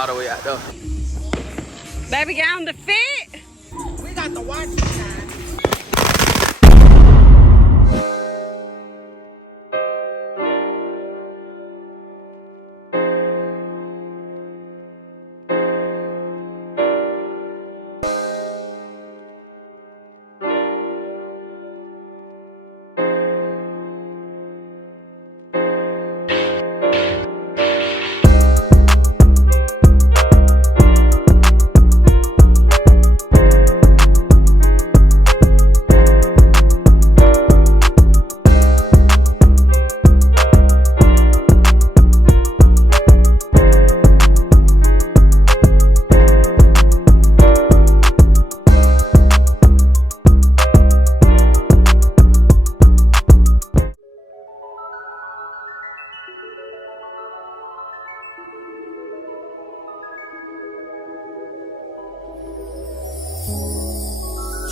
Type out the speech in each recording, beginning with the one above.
all the way out there. Baby, get on the fit. We got the watch time.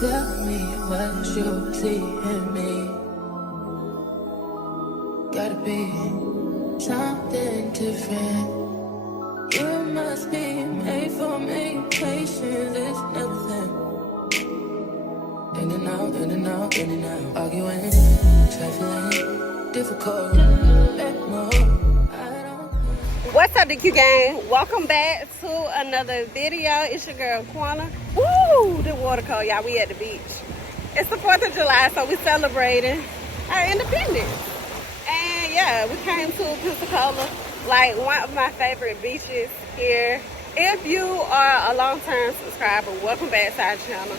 Tell me what you see in me. Gotta be something different. You must be made for me. Patience is nothing. In and out, in and out, in and out. Arguing, trifling, difficult. Let more. What's up, DQ gang? Welcome back to another video. It's your girl Quona. Woo! The water cold, y'all. We at the beach. It's the 4th of July, so we celebrating our independence. And yeah, we came to Pensacola, like one of my favorite beaches here. If you are a long-term subscriber, welcome back to our channel.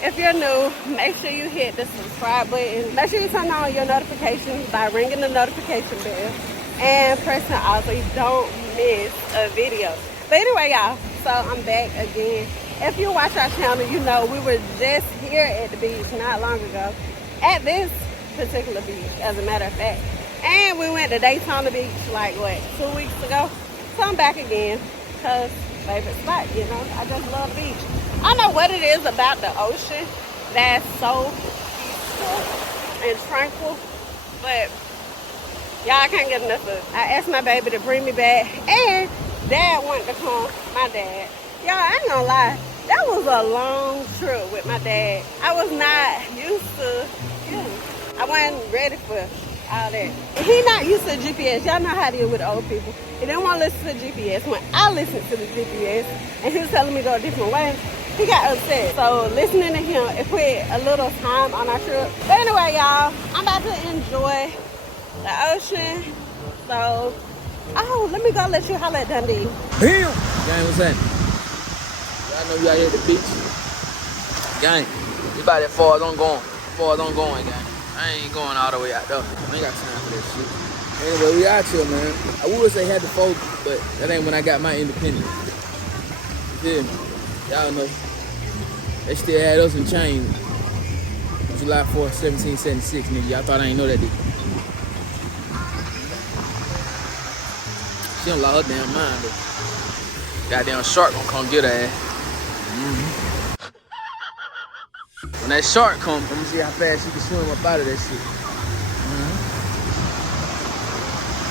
If you're new, make sure you hit the subscribe button. Make sure you turn on your notifications by ringing the notification bell and pressing all so you don't miss a video. But anyway, y'all, so I'm back again. If you watch our channel, you know we were just here at the beach not long ago, at this particular beach, as a matter of fact. And we went to Daytona Beach like, what, 2 weeks ago? So I'm back again, because favorite spot, you know, I just love the beach. I don't know what it is about the ocean that's so peaceful and tranquil, but y'all, I can't get enough of it. I asked my baby to bring me back, and Dad wanted to come, my dad. Y'all, I ain't gonna lie, that was a long trip with my dad. I was not used to, I wasn't ready for all that. And he not used to GPS. Y'all know how it is with old people. He didn't want to listen to GPS. When I listened to the GPS, and he was telling me to go a different way, he got upset. So listening to him, it put a little time on our trip. But anyway, y'all, I'm about to enjoy the ocean. So, oh, let me go let you holler at Dundee. Damn! Gang, what's that? Y'all know you out here at the beach. Gang, you about that far as I'm going. Far as I'm going, gang. I ain't going all the way out there. I ain't got time for that shit. Anyway, we out here, man. I would say had to focus, but that ain't when I got my independence. You feel me? Y'all know. They still had us in chains. July 4th, 1776, nigga. Y'all thought I ain't know that, did you? She don't lost her damn mind, though. Goddamn shark gonna come get her ass. When that shark comes, let me see how fast she can swim up out of that shit.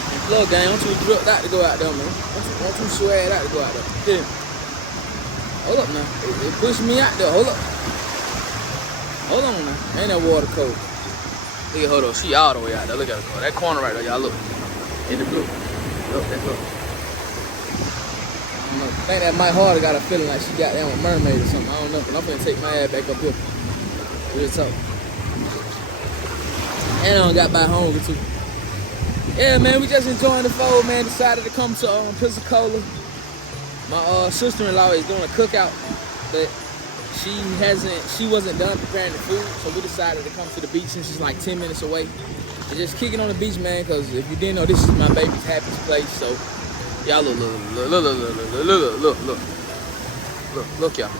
And look, gang, don't you drip out to go out there, man. Don't you swag out to go out there. Yeah. Hold up now. They pushing me out there. Hold up. Hold on now. Ain't that water cold? Look at her though. She all the way out there. Look at her go. That corner right there, y'all look. In the blue. Look, that look. I don't know. I think that Mike Harder got a feeling like she got down with mermaid or something. I don't know. But I'm finna take my ass back up here. Real talk. And I done got back home too. Yeah, man, we just enjoying the fold, man. Decided to come to Pensacola. My sister-in-law is doing a cookout, but she wasn't done preparing the food, so we decided to come to the beach since it's like 10 minutes away. And just kicking on the beach, man, because if you didn't know, this is my baby's happiest place. So y'all look, y'all.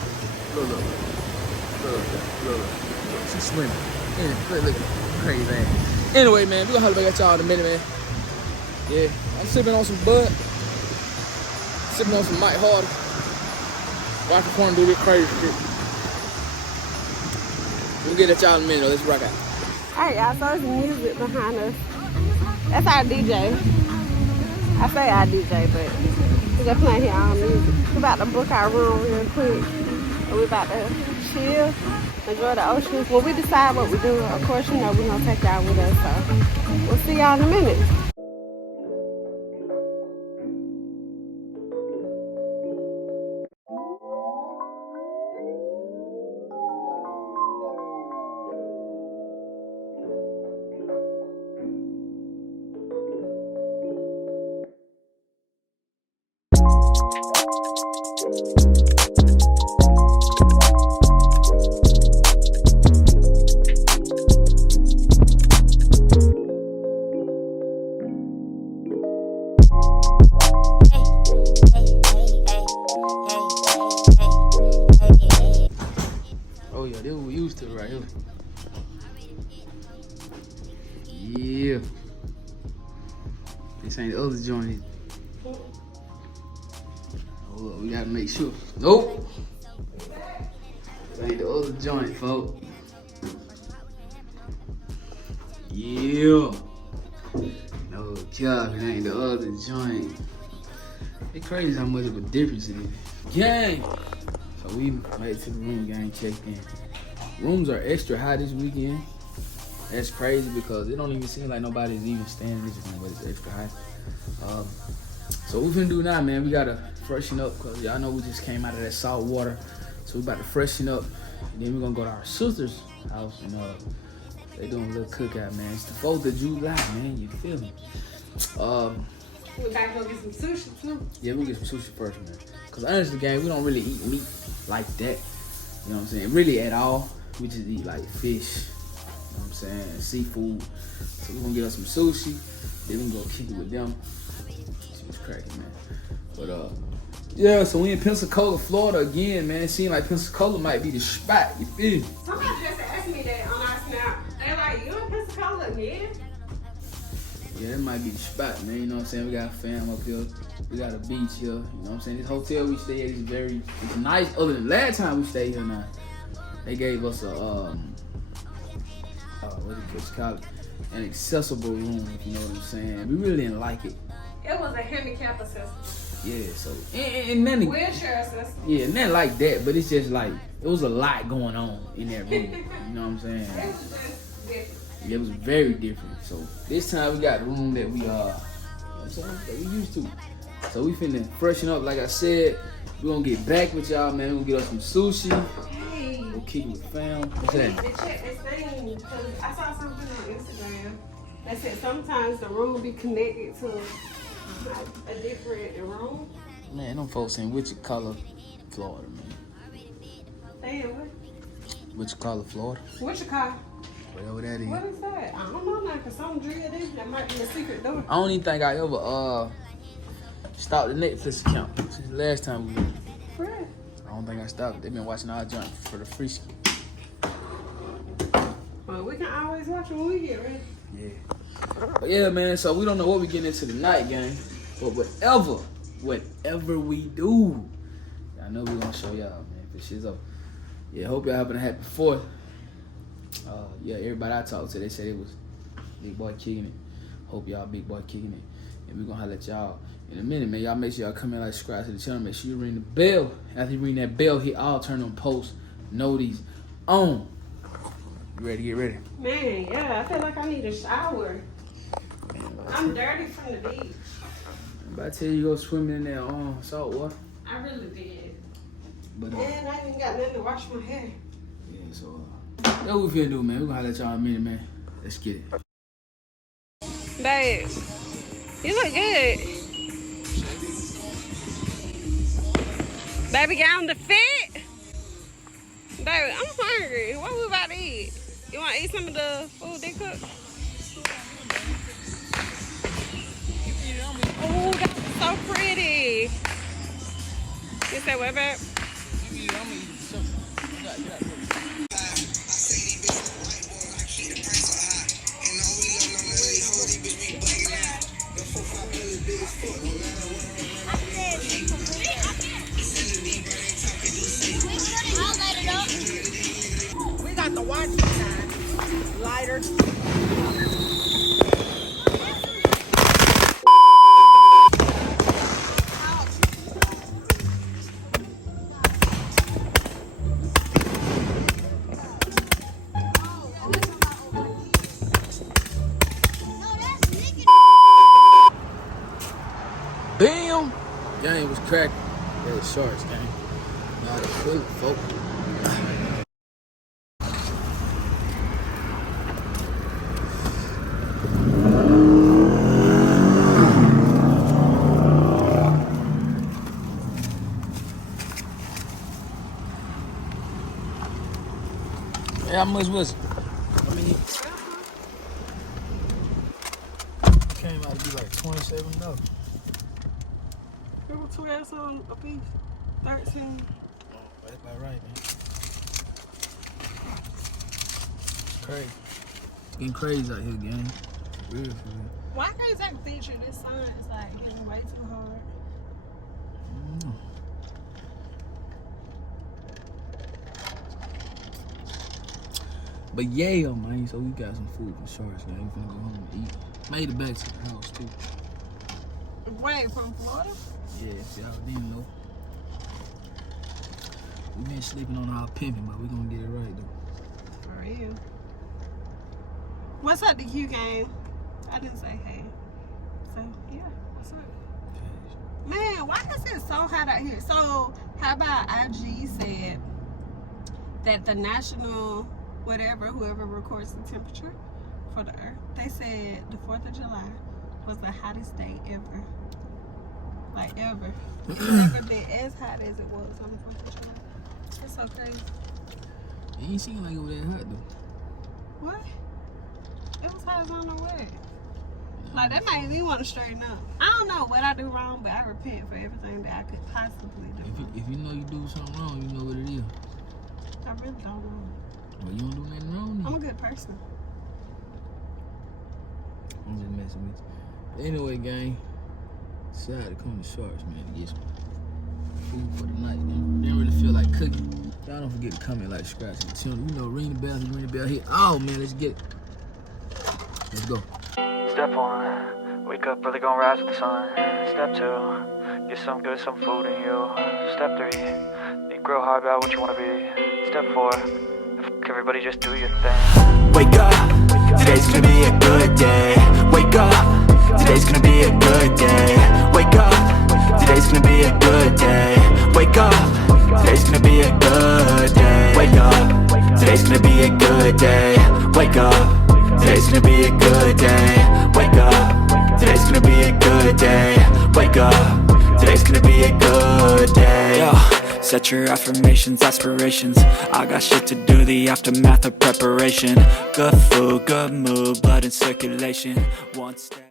Look. She's swimming. Yeah, look, crazy ass. Anyway, man, we gonna holler back at y'all in a minute, man. Yeah, I'm sipping on some Bud. Sipping on some Mike Harder. Watch the corner do this crazy shit. We'll get at y'all in a minute, though. Let's rock out. Alright, y'all, so there's music behind us. That's our DJ. I say our DJ, but We're gonna play here on music. We're about to book our room real quick. And we're about to chill, enjoy the ocean. When we decide what we do, of course, you know, we're gonna take y'all with us. So we'll see y'all in a minute. Oh yeah, this what we used to right here. Yeah. This ain't the other joint. Hold up, we gotta make sure. Nope. This ain't the other joint, folks. Yeah. No job, it ain't the other joint. It's crazy how much of a difference it is. Gang! So we made it to the room, gang, checked in. Rooms are extra high this weekend. That's crazy because it don't even seem like nobody's even staying in this room, but it's extra high. So what we finna do now, man, we gotta freshen up because y'all know we just came out of that salt water. So we about to freshen up. And then we're gonna go to our sister's house and they doing a little cookout, man. It's the 4th of July, man, you feel me? We're about to go get some sushi too. Yeah, we'll get some sushi first, man. Cause honestly, gang, we don't really eat meat like that. You know what I'm saying? Really at all. We just eat like fish. You know what I'm saying? Seafood. So we're gonna get us some sushi. Then we can go kick it with them. See what's cracking, man. But yeah, so we in Pensacola, Florida again, man. It seems like Pensacola might be the spot. You feel me? Somebody just asked me that on our Snap. They like, you in Pensacola again? Yeah, that might be the spot, man. You know what I'm saying? We got a fam up here. We got a beach here. You know what I'm saying? This hotel we stay at is it's nice. Other than last time we stayed here now. They gave us a, what do you call it? An accessible room, if you know what I'm saying. We really didn't like it. It was a handicap assessment. Yeah, so, and nothing. Wheelchair assessment. Yeah, nothing like that, but it's just like, it was a lot going on in that room. You know what I'm saying? It was just different. It was very different. So this time we got the room that we you know what I'm saying, that we used to. So we finna freshen up. Like I said, we're gonna get back with y'all, man. We're gonna get us some sushi. Hey. We'll kick it with fam. What's I that? need to check this thing because I saw something on Instagram that said sometimes the room be connected to a different room. Man, them folks in Wichita, Florida, man. Damn, what? Wichita, Florida. Wichita. Whatever that is. What is that? I don't know now because some drilled in. That might be a secret door. I don't even think I ever stopped the Netflix account since the last time we went. For real? I don't think I stopped. They've been watching our junk for the free ski. Well, we can always watch it when we get ready. Yeah. But yeah, man, so we don't know what we getting into tonight, gang. But whatever we do, I know we're gonna show y'all, man. This shit's up. Yeah, hope y'all having a happy 4th. Yeah, everybody I talked to, they said it was big boy kicking it. Hope y'all big boy kicking it. And we're gonna holler at y'all in a minute, man. Y'all make sure y'all come in, like, subscribe to the channel. Make sure you ring the bell. After you ring that bell, hit all, turn on posts, notice on. You ready to get ready? Man, yeah, I feel like I need a shower. I'm dirty from the beach. But I tell you, go swimming in there salt water. I really did. But Man, I ain't got nothing to wash my hair. yeah, so that's what we finna do, man. We're gonna holler at y'all in a minute, man. Let's get it. Babe, you look good. Baby, get on the fit. Baby, I'm hungry. What we about to eat? You want to eat some of the food they cook? Oh, that's so pretty. You said what, babe? We got the watch sign. Lighter. game was cracking. Yeah, the Sharks game. Not a clue, folks. Hey, how much was it? I mean, it came out to be like $27. There were 12 on a piece. 13. Oh, that's about right, man. Crazy. It's getting crazy out here, gang. For real, for real. Why can't I take a picture of this sun? It's like getting way too hard. But yeah, man, so we got some food for Sharks, man. We finna go home and eat. Made it back to the house, too. Wait, from Florida? Yeah, if y'all didn't know. We been sleeping on our pimping, but we gonna get it right, though. For real. What's up, the Q game? I didn't say hey. So, yeah, what's up? Man, why is it so hot out here? So, how about IG said that the national, whatever, whoever records the temperature for the earth, they said the 4th of July was the hottest day ever. Like, ever. It's never been as hot as it was on the 4th of July. That's so crazy. It ain't seem like it was that hot, though. What? It was hot as on the way. Like, that made me want to straighten up. I don't know what I do wrong, but I repent for everything that I could possibly do wrong. If you know you do something wrong, you know what it is. I really don't know. Well, you don't do nothing wrong, then. I'm a good person. I'm just messing with you. Anyway, gang, decided to come to Sharks, man, to get some food for the night. Didn't really feel like cooking. Y'all don't forget to comment, like, subscribe to the channel. You know, ring the bell, hit. Oh, man, let's get it. Let's go. Step 1, wake up early, gonna rise with the sun. Step 2, get some food in you. Step 3, think real hard about what you wanna be. Step 4, everybody just do your thing. Wake up, today's gonna be a good day. Wake up, today's gonna be a good day. Wake up, today's gonna be a good day. Wake up, today's gonna be a good day. Wake up, today's gonna be a good day. Wake up. Today's gonna be a good day. Wake up. Today's gonna be a good day. Wake up. Today's gonna be a good day. Yo, set your affirmations, aspirations. I got shit to do, the aftermath of preparation. Good food, good mood, blood in circulation. One step